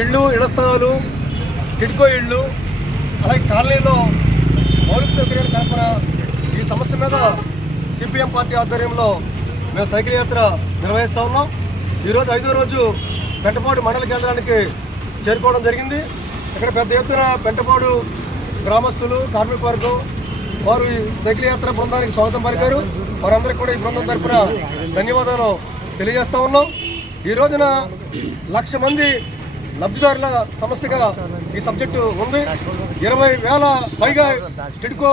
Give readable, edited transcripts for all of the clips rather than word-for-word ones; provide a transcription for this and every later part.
ఇళ్ల స్థలాలు, టిడ్కో ఇళ్ళు, అలాగే కాలనీలో మౌలిక సౌకర్యాల కల్పన ఈ సమస్య మీద సిపిఎం పార్టీ ఆధ్వర్యంలో మేము సైకిల్ యాత్ర నిర్వహిస్తూ ఉన్నాం. ఈరోజు 5వ రోజు పెంటపాడు మండల కేంద్రానికి చేరుకోవడం జరిగింది. ఇక్కడ పెద్ద ఎత్తున పెంటపాడు గ్రామస్తులు, కార్మిక వర్గం వారు ఈ సైకిల్ యాత్ర బృందానికి స్వాగతం పలికారు. వారందరికీ కూడా ఈ బృందం తరఫున ధన్యవాదాలు తెలియజేస్తూ ఉన్నాం. ఈ రోజున 1,00,000 మంది లబ్ధిదారుల సమస్యగా ఈ సబ్జెక్టు ఉంది. 20,000 పైగా టిడ్కో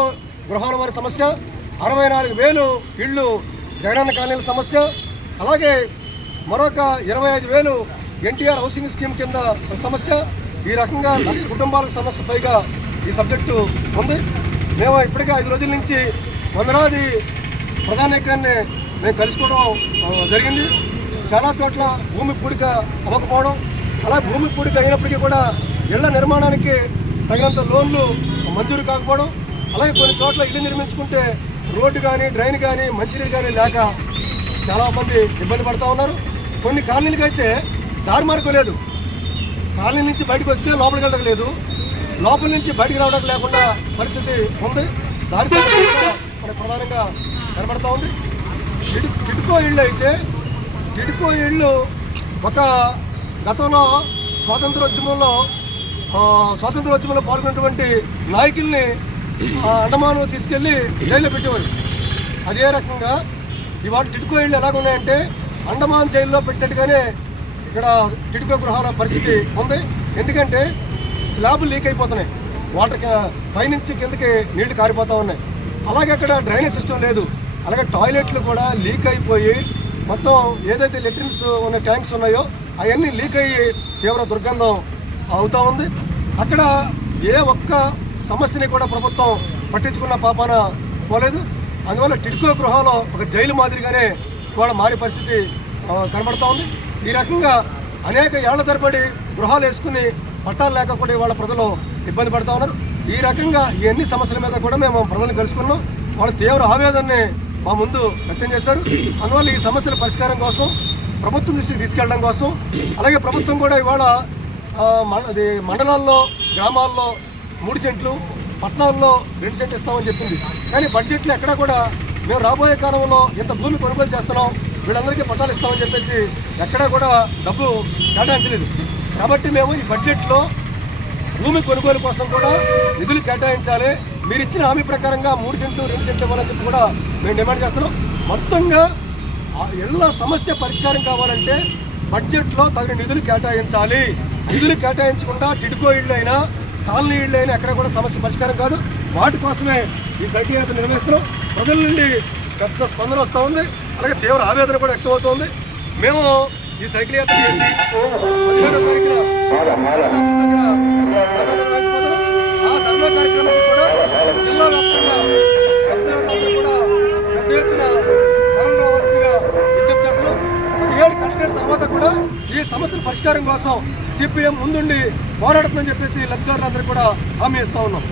గృహాల వారి సమస్య, 64,000 ఇళ్ళు జగనన్న కాలనీల సమస్య, అలాగే మరొక 25,000 ఎన్టీఆర్ హౌసింగ్ స్కీమ్ కింద సమస్య. ఈ రకంగా 1,00,000 కుటుంబాలకు సమస్య పైగా ఈ సబ్జెక్టు ఉంది. మేము ఇప్పటికే 5 రోజుల నుంచి వందలాది ప్రజానీకాన్ని మేము కలుసుకోవడం జరిగింది. చాలా చోట్ల భూమి పూడిక అవ్వకపోవడం, అలా భూమి పూడిక అయినప్పటికీ కూడా ఇళ్ల నిర్మాణానికి తగినంత లోన్లు మంజూరు కాకపోవడం, అలాగే కొన్ని చోట్ల ఇల్లు నిర్మించుకుంటే రోడ్డు కానీ, డ్రైన్ కానీ, మంచినీరు కానీ లేక చాలామంది ఇబ్బంది పడుతూ ఉన్నారు. కొన్ని కాలనీలకి అయితే దారి మార్గం లేదు. కాలనీ నుంచి బయటకు వస్తే లోపలికి వెళ్ళడం లేదు, లోపల నుంచి బయటకు రావడం లేకుండా పరిస్థితి ఉంది. దారి మనకు ప్రధానంగా కనబడుతూ ఉంది. టిడ్కో ఇళ్ళు అయితే, టిడ్కో ఇళ్ళు ఒక గతంలో స్వాతంత్రోద్యమంలో పాల్గొన్నటువంటి నాయకుల్ని అండమాను తీసుకెళ్ళి జైల్లో పెట్టేవారు. అదే రకంగా ఇవాళ టిడ్కో ఇళ్ళు ఎలాగున్నాయంటే అండమాన్ జైల్లో పెట్టినట్టుగానే ఇక్కడ టిడ్కో గృహాల పరిస్థితి ఉంది. ఎందుకంటే స్లాబులు లీక్ అయిపోతున్నాయి, వాటర్ పైనుంచి కిందకి నీళ్లు కారిపోతూ ఉన్నాయి. అలాగే అక్కడ డ్రైనేజ్ సిస్టమ్ లేదు, అలాగే టాయిలెట్లు కూడా లీక్ అయిపోయి మొత్తం ఏదైతే లెట్రిన్స్ ఉన్న ట్యాంక్స్ ఉన్నాయో అవన్నీ లీక్ అయ్యి తీవ్ర దుర్గంధం అవుతూ ఉంది. అక్కడ ఏ ఒక్క సమస్యని కూడా ప్రభుత్వం పట్టించుకున్న పాపాన పోలేదు. అందువల్ల టిడ్కో గృహాలు ఒక జైలు మాదిరిగానే ఇవాళ మారే పరిస్థితి కనబడుతూ ఉంది. ఈ రకంగా అనేక ఏళ్ల తరబడి గృహాలు వేసుకుని పట్టాలు లేకపోతే ఇవాళ ప్రజలు ఇబ్బంది పడుతూ ఉన్నారు. ఈ రకంగా ఈ అన్ని సమస్యల మీద కూడా మేము ప్రజలను కలుసుకున్నాం. వాళ్ళు తీవ్ర ఆవేదనని మా ముందు వ్యక్తం చేశారు. అందువల్ల ఈ సమస్యల పరిష్కారం కోసం ప్రభుత్వం దృష్టికి తీసుకెళ్ళడం కోసం, అలాగే ప్రభుత్వం కూడా ఇవాళ మండలాల్లో, గ్రామాల్లో 3 సెంట్లు, పట్టణాల్లో 2 సెంట్లు ఇస్తామని చెప్పింది. కానీ బడ్జెట్లో ఎక్కడా కూడా మేము రాబోయే కాలంలో ఇంత భూమి కొనుగోలు చేస్తున్నాం, వీళ్ళందరికీ పట్టాలు ఇస్తామని చెప్పేసి ఎక్కడా కూడా డబ్బు కేటాయించలేదు. కాబట్టి మేము ఈ బడ్జెట్లో భూమి కొనుగోలు కోసం కూడా నిధులు కేటాయించాలి, మీరు ఇచ్చిన హామీ ప్రకారంగా 3 సెంట్లు 2 సెంట్లు ఇవ్వాలని చెప్పి కూడా మేము డిమాండ్ చేస్తున్నాం. మొత్తంగా ఇళ్ల సమస్య పరిష్కారం కావాలంటే బడ్జెట్లో తగిన నిధులు కేటాయించాలి. నిధులు కేటాయించకుండా టిడ్కో ఇళ్ళు అయినా, కాలనీ ఇళ్ళు అయినా ఎక్కడ కూడా సమస్య పరిష్కారం కాదు. వాటి కోసమే ఈ సైకిల్ యాత్ర నిర్వహిస్తున్నాం. ప్రజల నుండి పెద్ద స్పందన వస్తూ ఉంది, అలాగే తీవ్ర ఆవేదన కూడా వ్యక్తమవుతోంది. మేము ఈ సైకిల్ యాత్ర చేసి 15వ తారీఖున నిర్వహించబోతున్నాం. ఆ ధర్నా కార్యక్రమానికి కూడా జిల్లా వ్యాప్తంగా లబ్ధిదారులందరూ కూడా పెద్ద ఎత్తున తరలి రావాల్సిందిగా విజ్ఞప్తి చేస్తున్నాం. 17 కలెక్టరేట్ తర్వాత కూడా ఈ సమస్యల పరిష్కారం కోసం సిపిఎం ముందుండి పోరాడుతుందని చెప్పేసి లబ్ధిదారులందరూ కూడా హామీ ఇస్తూ ఉన్నాం.